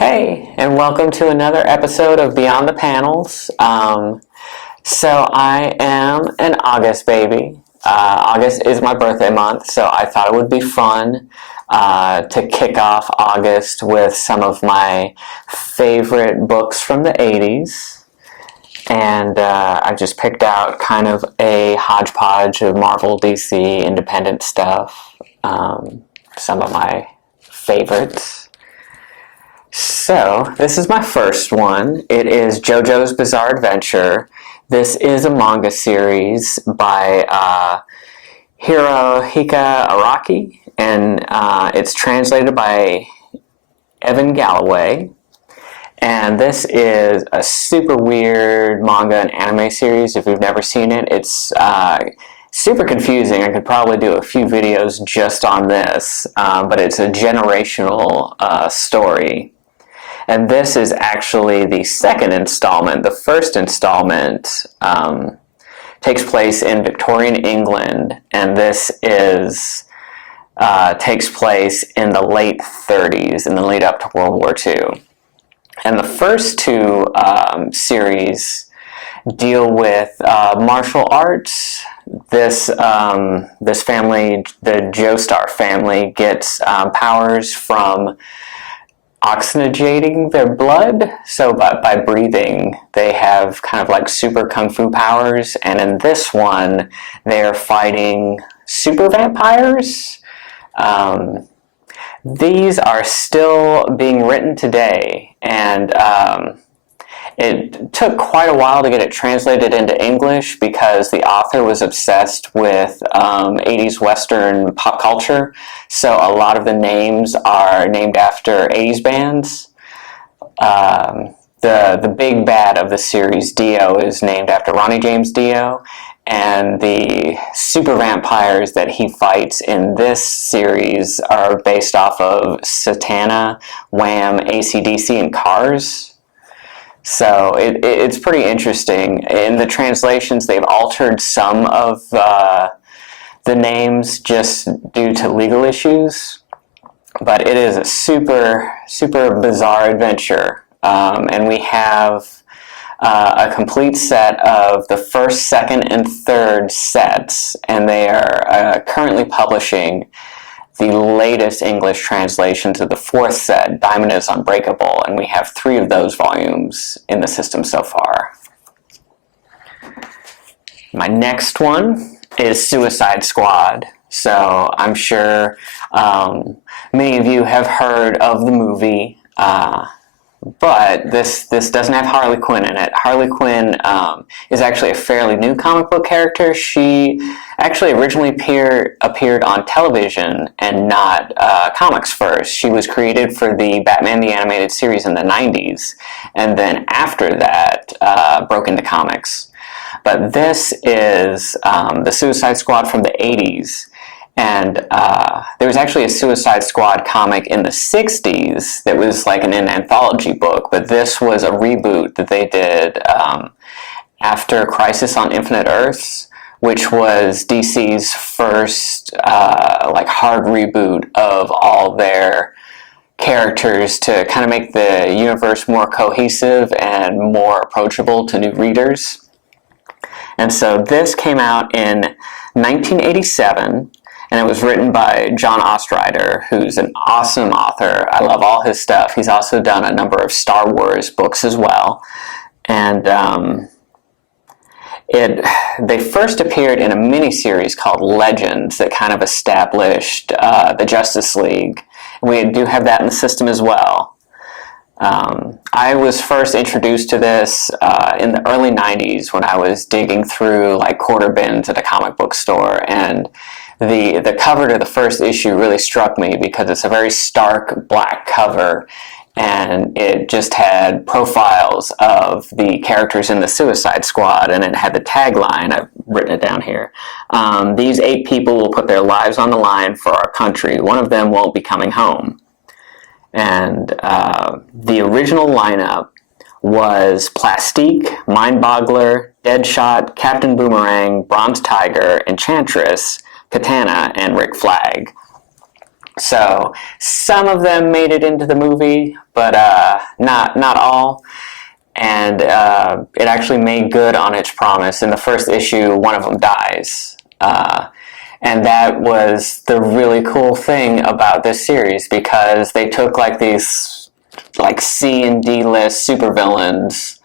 Hey, and welcome to another episode of Beyond the Panels. So I am an August baby. August is my birthday month, so I thought it would be fun to kick off August with some of my favorite books from the 80s. And I just picked out kind of a hodgepodge of Marvel, DC, independent stuff. Some of my favorites. So, this is my first one. It is Jojo's Bizarre Adventure. This is a manga series by Hirohiko Araki, and it's translated by Evan Galloway. And this is a super weird manga and anime series. If you've never seen it, it's super confusing. I could probably do a few videos just on this, but it's a generational story. And this is actually the second installment. The first installment takes place in Victorian England, and this takes place in the late 30s, in the lead up to World War II. And the first two series deal with martial arts. This family, the Joestar family, gets powers from oxygenating their blood. So by breathing, they have kind of like super kung fu powers. And in this one, they're fighting super vampires. These are still being written today, and it took quite a while to get it translated into English because the author was obsessed with 80s Western pop culture. So a lot of the names are named after 80s bands. The big bad of the series, Dio, is named after Ronnie James Dio. And the super vampires that he fights in this series are based off of Satana, Wham, AC/DC, and Cars. So it's pretty interesting. In the translations, they've altered some of the names just due to legal issues. But it is a super, super bizarre adventure. And we have a complete set of the first, second, and third sets. And they are currently publishing the latest English translations of the fourth set, Diamond is Unbreakable, and we have 3 of those volumes in the system so far. My next one is Suicide Squad. So I'm sure many of you have heard of the movie, but this doesn't have Harley Quinn in it. Harley Quinn is actually a fairly new comic book character. She actually originally appeared on television and not comics first. She was created for the Batman the Animated Series in the 90s, and then after that broke into comics. But this is the Suicide Squad from the 80s. And there was actually a Suicide Squad comic in the 60s that was like an anthology book, but this was a reboot that they did after Crisis on Infinite Earths, which was DC's first like hard reboot of all their characters to kind of make the universe more cohesive and more approachable to new readers. And so this came out in 1987. And it was written by John Ostrander, who's an awesome author. I love all his stuff. He's also done a number of Star Wars books as well. And they first appeared in a miniseries called Legends that kind of established the Justice League. We do have that in the system as well. I was first introduced to this in the early 90s when I was digging through like quarter bins at a comic book store, and the cover to the first issue really struck me because it's a very stark black cover, and it just had profiles of the characters in the Suicide Squad, and it had the tagline, I've written it down here, these 8 people will put their lives on the line for our country. One of them won't be coming home. And the original lineup was Plastique, Mindboggler, Deadshot, Captain Boomerang, Bronze Tiger, Enchantress, Katana, and Rick Flagg. So some of them made it into the movie, but not all. And it actually made good on its promise. In the first issue, one of them dies. And that was the really cool thing about this series, because they took like these like C and D list supervillains,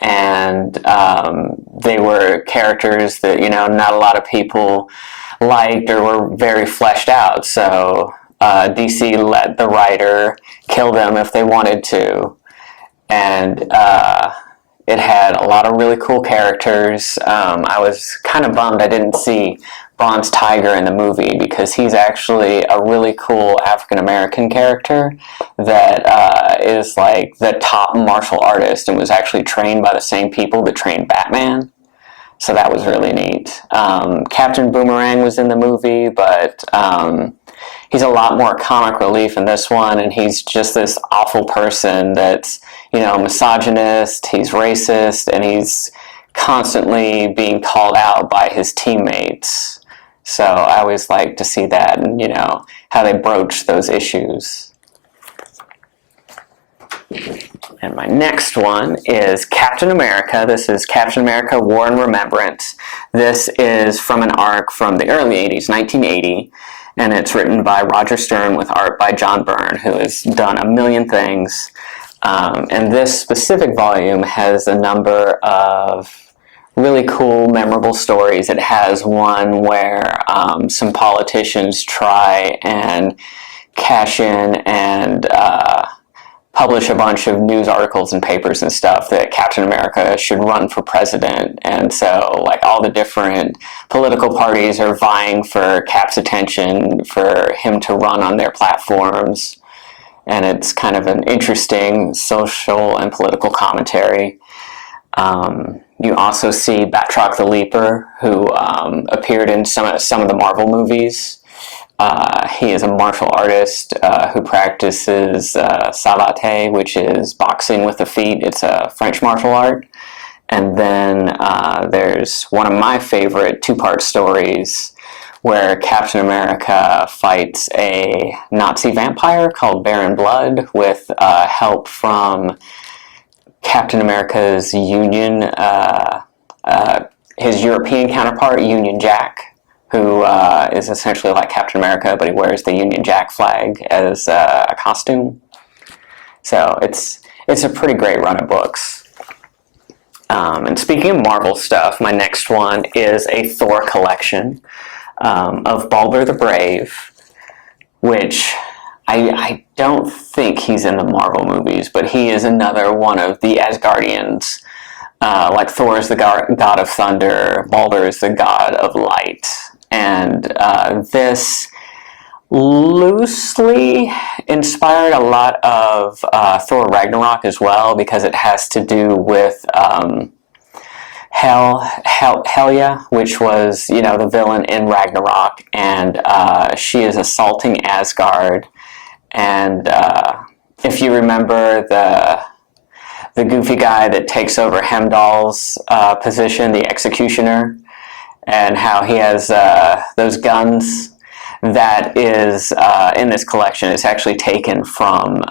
and they were characters that, you know, not a lot of people liked or were very fleshed out. So DC let the writer kill them if they wanted to. And it had a lot of really cool characters. I was kind of bummed I didn't see Bronze Tiger in the movie, because he's actually a really cool African-American character that is like the top martial artist and was actually trained by the same people that trained Batman. So that was really neat. Captain Boomerang was in the movie, but he's a lot more comic relief in this one, and he's just this awful person that's, you know, misogynist, he's racist, and he's constantly being called out by his teammates. So I always like to see that, and, you know, how they broach those issues. And my next one is Captain America. This is Captain America War and Remembrance. This is from an arc from the early 80s, 1980, and it's written by Roger Stern with art by John Byrne, who has done a million things. And this specific volume has a number of really cool, memorable stories. It has one where some politicians try and cash in and publish a bunch of news articles and papers and stuff that Captain America should run for president. And so, like, all the different political parties are vying for Cap's attention for him to run on their platforms. And it's kind of an interesting social and political commentary. You also see Batroc the Leaper, who appeared in some of the Marvel movies. He is a martial artist who practices savate, which is boxing with the feet. It's a French martial art. And then there's one of my favorite two-part stories where Captain America fights a Nazi vampire called Baron Blood with help from Captain America's Union, his European counterpart, Union Jack, who is essentially like Captain America, but he wears the Union Jack flag as a costume. So it's a pretty great run of books. And speaking of Marvel stuff, my next one is a Thor collection of Balder the Brave, which I don't think he's in the Marvel movies, but he is another one of the Asgardians. Like Thor is the god of thunder, Balder is the god of light. And this loosely inspired a lot of Thor Ragnarok as well, because it has to do with Helya, which was, you know, the villain in Ragnarok, and she is assaulting Asgard. And if you remember the goofy guy that takes over Heimdall's position, the Executioner, and how he has those guns, that is in this collection. It's actually taken from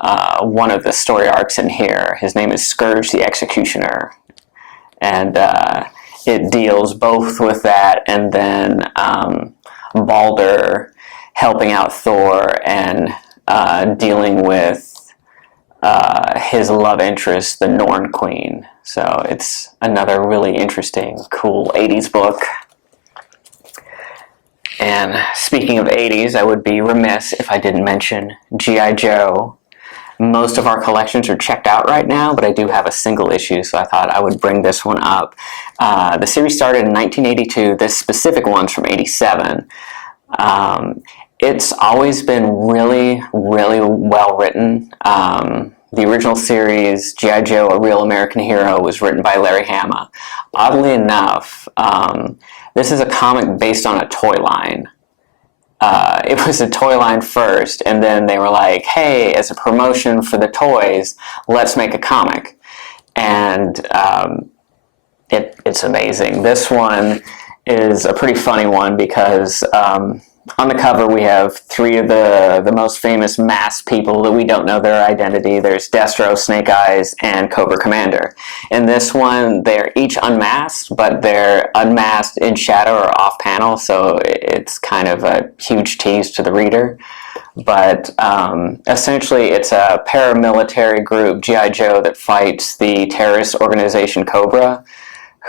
one of the story arcs in here. His name is Scourge the Executioner. And it deals both with that and then Balder helping out Thor and dealing with his love interest, the Norn Queen. So it's another really interesting, cool 80s book. And speaking of 80s, I would be remiss if I didn't mention G.I. Joe. Most of our collections are checked out right now, but I do have a single issue, so I thought I would bring this one up. The series started in 1982. This specific one's from 87. It's always been really, really well written. The original series, G.I. Joe, A Real American Hero, was written by Larry Hama. Oddly enough, this is a comic based on a toy line. It was a toy line first, and then they were like, hey, as a promotion for the toys, let's make a comic. And it's amazing. This one is a pretty funny one because on the cover we have three of the most famous masked people that we don't know their identity. There's Destro, Snake Eyes, and Cobra Commander. In this one, they're each unmasked, but they're unmasked in shadow or off panel, so it's kind of a huge tease to the reader. But essentially it's a paramilitary group, G.I. Joe, that fights the terrorist organization Cobra,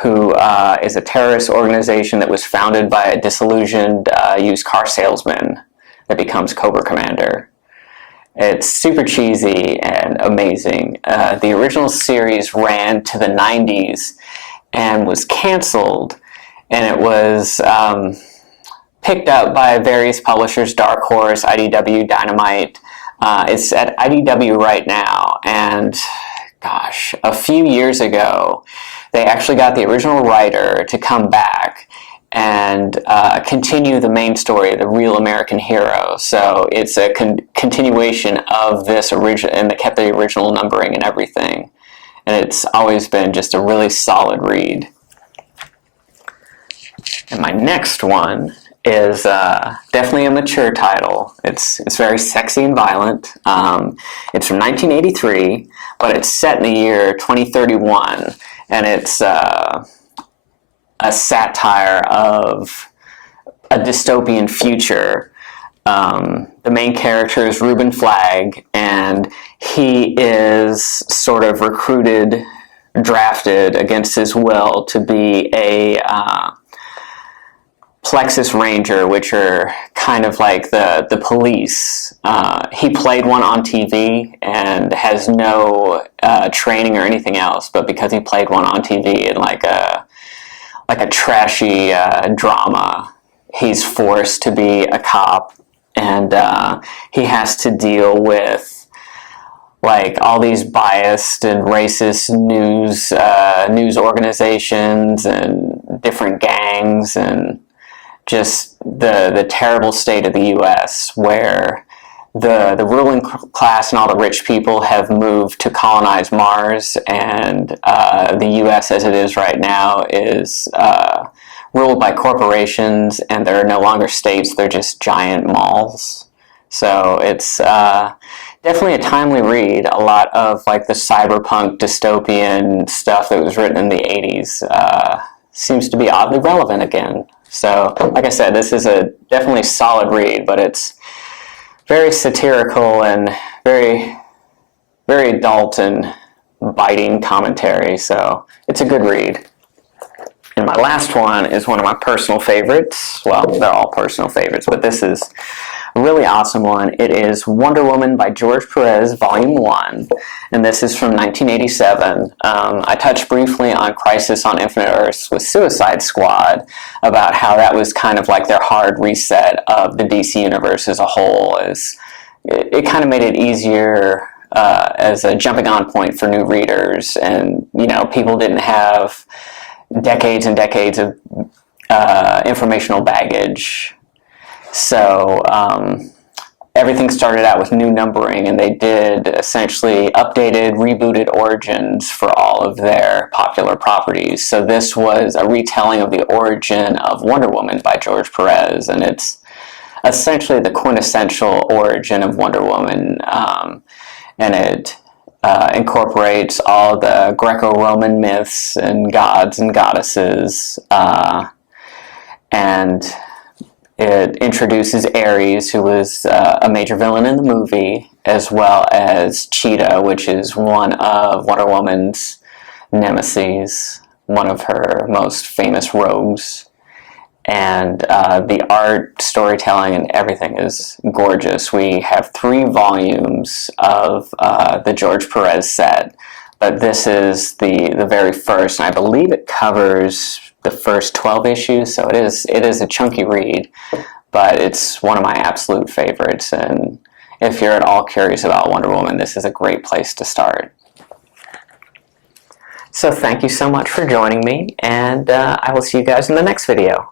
who is a terrorist organization that was founded by a disillusioned used car salesman that becomes Cobra Commander. It's super cheesy and amazing. The original series ran to the 90s and was canceled, and it was picked up by various publishers, Dark Horse, IDW, Dynamite. It's at IDW right now, and gosh, a few years ago, they actually got the original writer to come back and continue the main story, the real American hero. So it's a continuation of this original, and they kept the original numbering and everything. And it's always been just a really solid read. And my next one is definitely a mature title. It's very sexy and violent. It's from 1983, but it's set in the year 2031, and it's a satire of a dystopian future. The main character is Reuben Flagg, and he is sort of drafted against his will to be a plexus ranger, which are kind of like the police. He played one on TV and has no training or anything else, but because he played one on TV in like a trashy drama, he's forced to be a cop, and he has to deal with like all these biased and racist news organizations and different gangs, and just the terrible state of the U.S., where the ruling class and all the rich people have moved to colonize Mars, and the U.S. as it is right now is ruled by corporations, and there are no longer states, they're just giant malls. So it's definitely a timely read. A lot of like the cyberpunk dystopian stuff that was written in the 80s seems to be oddly relevant again. So, like I said, this is a definitely solid read, but it's very satirical and very, very adult and biting commentary, so it's a good read. And my last one is one of my personal favorites. Well, they're all personal favorites, but this is a really awesome one. It is Wonder Woman by George Perez, Volume 1, and this is from 1987. I touched briefly on Crisis on Infinite Earths with Suicide Squad, about how that was kind of like their hard reset of the DC universe as a whole. It kind of made it easier as a jumping on point for new readers, and people didn't have decades and decades of informational baggage. So everything started out with new numbering, and they did essentially updated, rebooted origins for all of their popular properties. So this was a retelling of the origin of Wonder Woman by George Perez, and it's essentially the quintessential origin of Wonder Woman, and it incorporates all the Greco-Roman myths and gods and goddesses, and it introduces Ares, who was a major villain in the movie, as well as Cheetah, which is one of Wonder Woman's nemeses, one of her most famous rogues. And the art, storytelling, and everything is gorgeous. We have 3 volumes of the George Perez set, but this is the very first, and I believe it covers the first 12 issues, so it is a chunky read, but it's one of my absolute favorites, and if you're at all curious about Wonder Woman, this is a great place to start. So thank you so much for joining me, and I will see you guys in the next video.